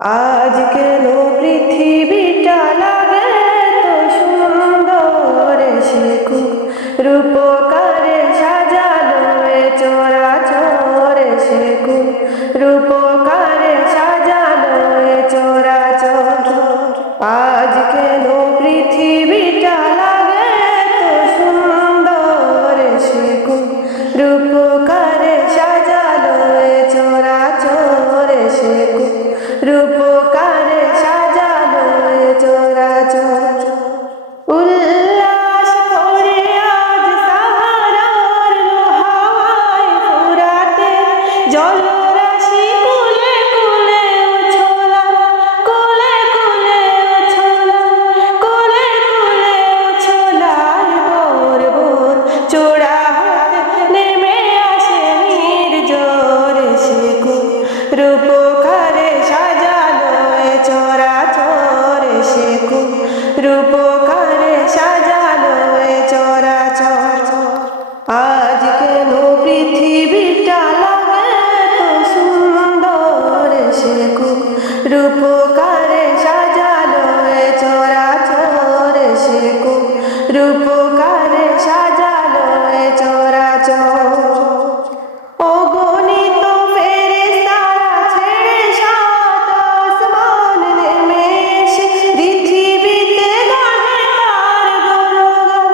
আজ কেন পৃথিবীটা লাগে তো সুন্দর, সে খুব রূপকারে সাজালো এ চরাচর, সে খুব রূপকারে সাজালো এ চরাচর। আজ কেন পৃথিবীটা লাগে তো সুন্দর, সে খুব রূপকারে সাজালো এ চরাচর, সে খুব রূপকারে সাজালো এ চরাচর। উল্লাস করে আজ সাহারার হাওয়ায় ফুরাতে জলরাশি কুলে কুলে উছলা, কুলে কুলে উছলা, কুলে কুলে উছলায় ভোর ভোর চূড়া হতে নেমে আসে নির্ঝর, সে খুব রূপকারে সাজালো এ চরাচর, সে খুব রূপকারে সাজালো এ চরাচর। আজ কেন পৃথিবীটা লাগে তো সুন্দর, সে খুব রূপকারে সাজালো এ চরাচর, সে খুব রূপকারে সাজালো এ চরাচর। অগণিত ফেরেশতারা ছেড়ে সাত আসমান নেমে এসে পৃথিবীতে গাহে তার গুণগান,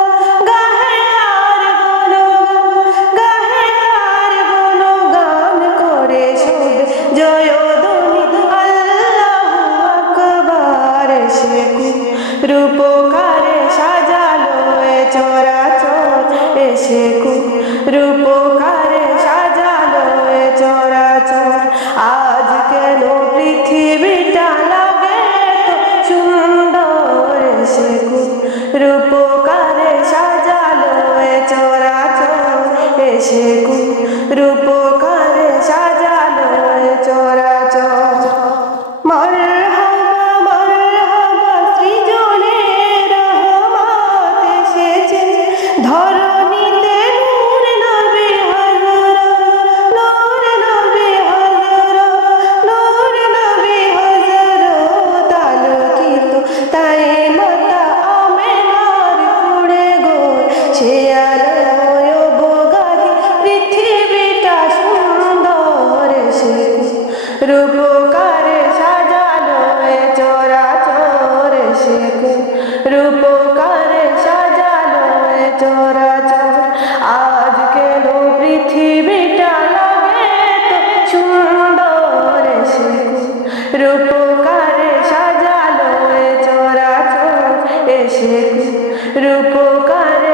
গাহে তার গুণগান, গাহে তার গুণগান করে শোভে জয়ধ্বনি আল্লাহু আকবার, সে খুব রূপকারে সাজালো এ চরাচর, সে খুব রূপকারে সাজালো এ চরাচর। আজ কেন পৃথিবীটা লাগে তো সুন্দর, সে খুব রূপকারে সাজালো এ চরাচর, সে খুব রূপকারে সাজালো এ চরাচর। মারহাবা মারহাবা সৃজনের রহমত এসেছে ধরণীতে, নূর নবী হযরত, নূর নবী হযরত, নূর নবী হযরত আলোকিত তাই মাতা আমেনার পুড়ে গোর, সে আলোয় বোগাহি পৃথিবীটা সুন্দর, সে রূপকারে সাজালো এ চরাচর, সে খুব রূপকারে সাজালো এ চরাচর। আজ কেন পৃথিবীটা লাগে তো সুন্দর, সে খুব রূপকারে সাজালো এ চরাচর, সে খুব রূপকারে